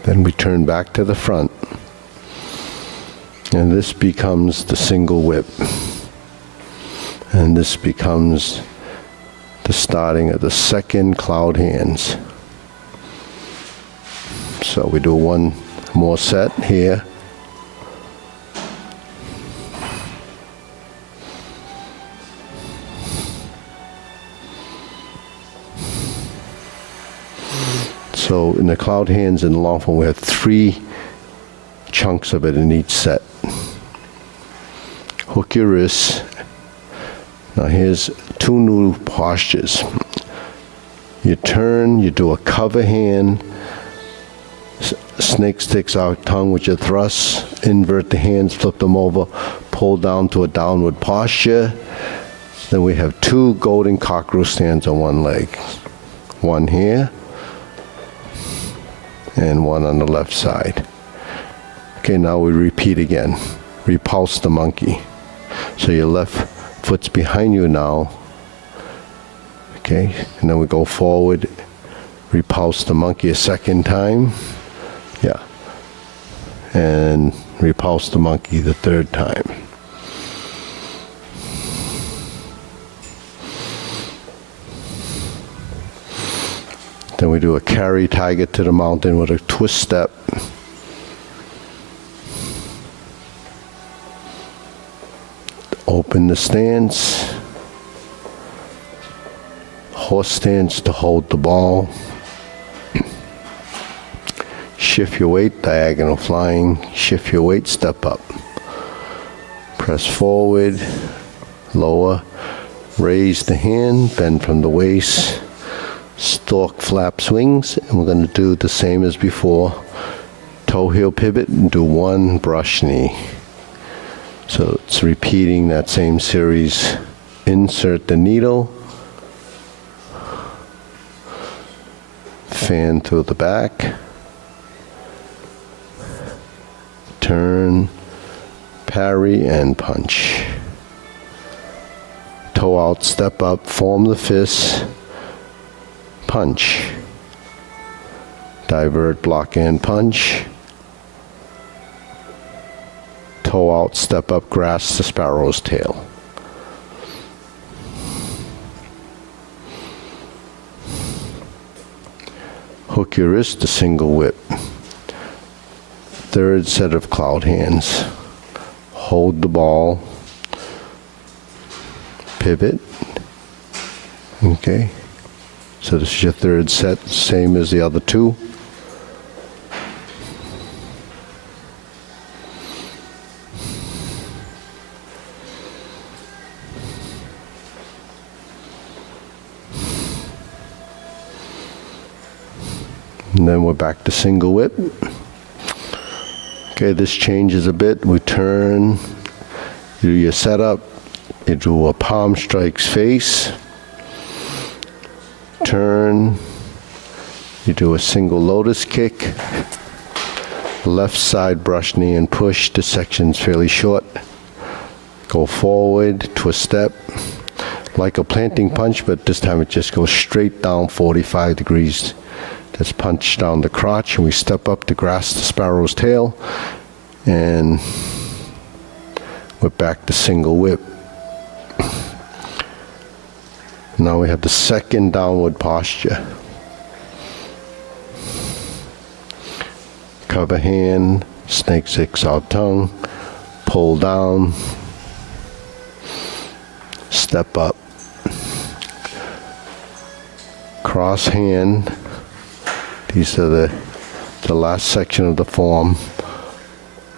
Then we turn back to the front, and this becomes the single whip, and this becomes the starting of the second cloud hands. So we do 1 more set here. So in the cloud hands and the long form, we have 3 chunks of it in each set. Hook your wrists. Now here's 2 new postures. You turn, you do a cover hand, snake sticks out tongue with your thrusts, invert the hands, flip them over, pull down to a downward posture. Then we have 2 golden cockerel stands on 1 leg. 1 here, and 1 on the left side. Okay, now we repeat again. Repulse the monkey. So your left foot's behind you now. Okay, and then we go forward, repulse the monkey a second time. Yeah. And repulse the monkey the 3rd time. Then we do a carry tiger to the mountain with a twist step. Open the stance. Horse stance to hold the ball. Shift your weight, diagonal flying. Shift your weight, step up. Press forward, lower. Raise the hand, bend from the waist. Stalk, flap, swings. And we're going to do the same as before. Toe heel pivot and do one brush knee. So it's repeating that same series. Insert the needle. Fan through the back. Turn, parry, and punch. Toe out, step up, form the fist. Punch. Divert, block, and punch. Toe out, step up, grasp the sparrow's tail. Hook your wrist to single whip. Third set of cloud hands. Hold the ball. Pivot. Okay. So this is your third set, same as the other two. And then we're back to single whip. Okay, this changes a bit. We turn, you do your setup, you do a palm strikes face, turn, you do a single lotus kick, left side brush knee and push. This section's fairly short. Go forward, twist step, like a planting punch, but this time it just goes straight down 45 degrees. Just punch down the crotch, and we step up to grasp the sparrow's tail, and we're back to single whip. Now we have the second downward posture. Cover hand, snake six out tongue, pull down, step up, cross hand. These are the last section of the form.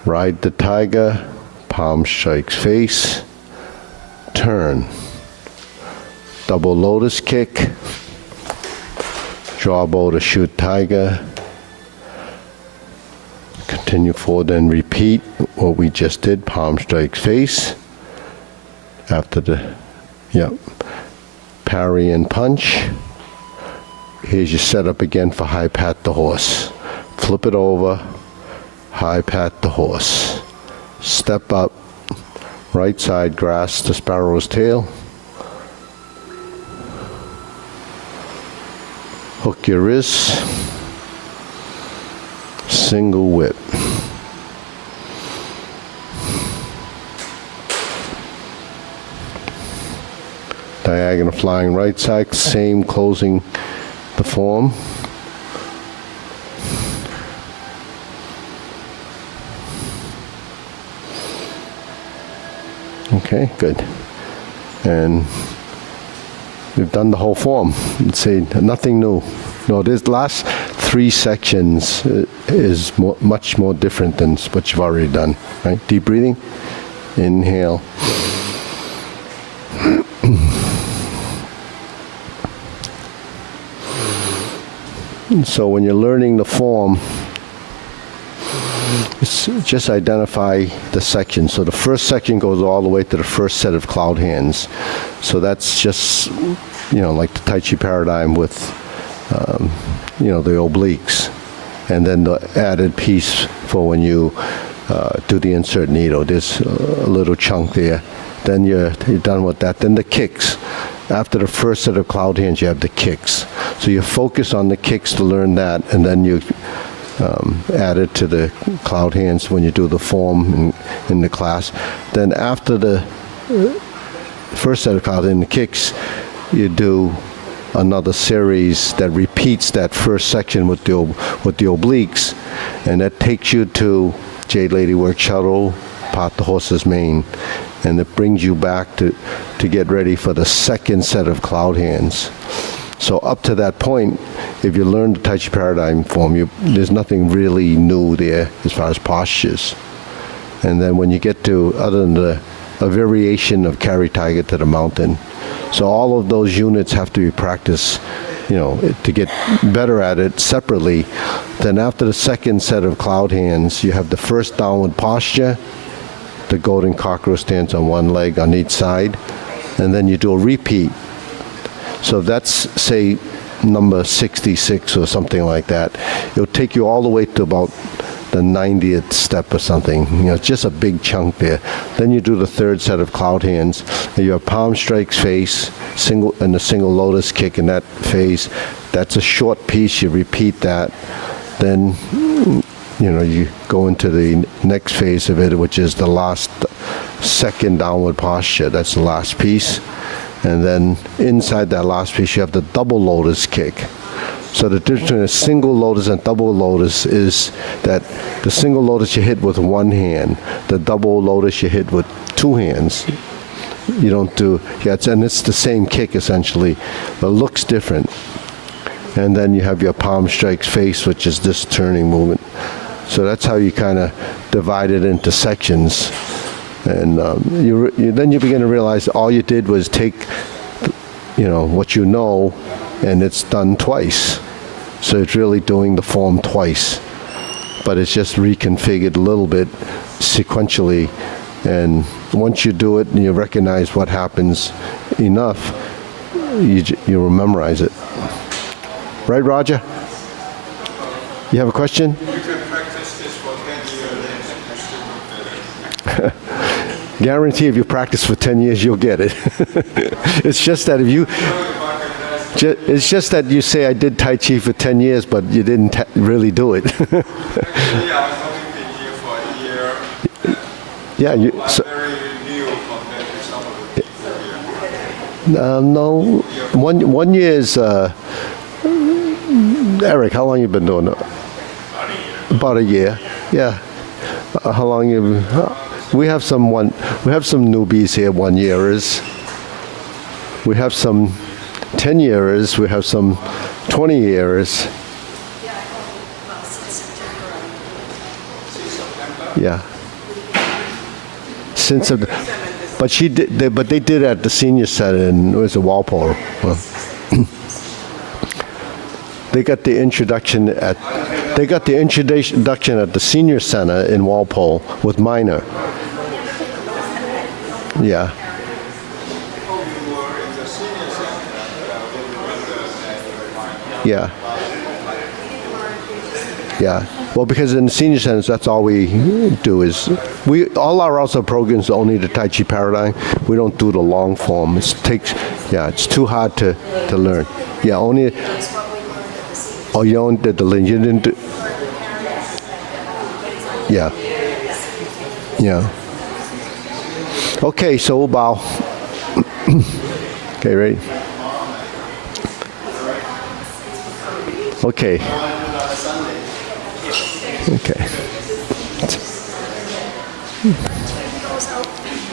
Ride the tiger, palm strikes face, turn. Double lotus kick, draw bow to shoot tiger. Continue forward and repeat what we just did, palm strikes face. After the, parry and punch. Here's your setup again for high pat the horse. Flip it over, high pat the horse. Step up, right side grasp the sparrow's tail. Hook your wrists, single whip. Diagonal flying right side, same closing the form. Okay, good. And we've done the whole form. Let's say nothing new. No, this last three sections is much more different than what you've already done. Right? Deep breathing. Inhale. So when you're learning the form, it's just identify the section. So the first section goes all the way to the first set of cloud hands. So that's just, like the Tai Chi Paradigm with, the obliques. And then the added piece for when you do the insert needle. There's a little chunk there. Then you're done with that. Then the kicks. After the first set of cloud hands, you have the kicks. So you focus on the kicks to learn that, and then you add it to the cloud hands when you do the form in the class. Then after the first set of cloud hands, the kicks, you do another series that repeats that first section with the obliques, and that takes you to Jade Lady Work Shuttle, part the horse's mane, and it brings you back to get ready for the second set of cloud hands. So up to that point, if you learn the Tai Chi Paradigm form, there's nothing really new there as far as postures. And then when you get to, other than a variation of carry tiger to the mountain, so all of those units have to be practiced, to get better at it separately. Then after the second set of cloud hands, you have the first downward posture, the golden cockroach stance on one leg on each side, and then you do a repeat. So that's, say, number 66 or something like that. It'll take you all the way to about the 90th step or something. It's just a big chunk there. Then you do the third set of cloud hands. And your palm strikes face, and the single lotus kick in that phase. That's a short piece. You repeat that. Then, you go into the next phase of it, which is the last second downward posture. That's the last piece. And then inside that last piece, you have the double lotus kick. So the difference between a single lotus and double lotus is that the single lotus you hit with one hand, the double lotus you hit with two hands. You don't do, and it's the same kick essentially, but it looks different. And then you have your palm strikes face, which is this turning movement. So that's how you kind of divide it into sections. And then you begin to realize all you did was take, what you know, and it's done twice. So it's really doing the form twice. But it's just reconfigured a little bit sequentially. And once you do it and you recognize what happens enough, you will memorize it. Right, Roger? You have a question? You can practice this for 10 years. Guarantee if you practice for 10 years, you'll get it. It's just that it's just that you say, I did Tai Chi for 10 years, but you didn't really do it. Actually, I was only been here for a year. Yeah, I'm very new compared to some of the people here. no, 1 year is, Eric, how long you been doing it? About a year. Yeah. How long you? We have some newbies here, 1 yearers. We have some 10 yearers. We have some 20 yearers. Yeah. But she did. But they did at the senior center in Walpole. Well, they got the introduction at the senior center in Walpole with minor. Yeah. Yeah. Yeah. Well, because in the senior centers, that's all we do is all our other programs are only the Tai Chi Paradigm. We don't do the long form. It's too hard to learn. Yeah, only. Oh, you only did the link. You didn't do. Yeah. Yeah. Okay, so we'll bow. Okay, ready? Okay. Okay.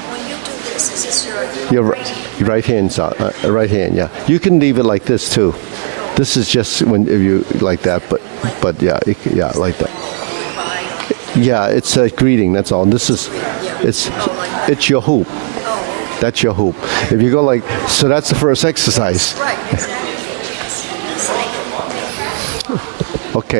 When you do this, is this your right hand, right hand, yeah. You can leave it like this too. This is just if you like that, but yeah, like that. Yeah, it's a greeting. That's all. And this is, it's your hoop. That's your hoop. If you go like, so that's the first exercise. right? Exactly. Okay.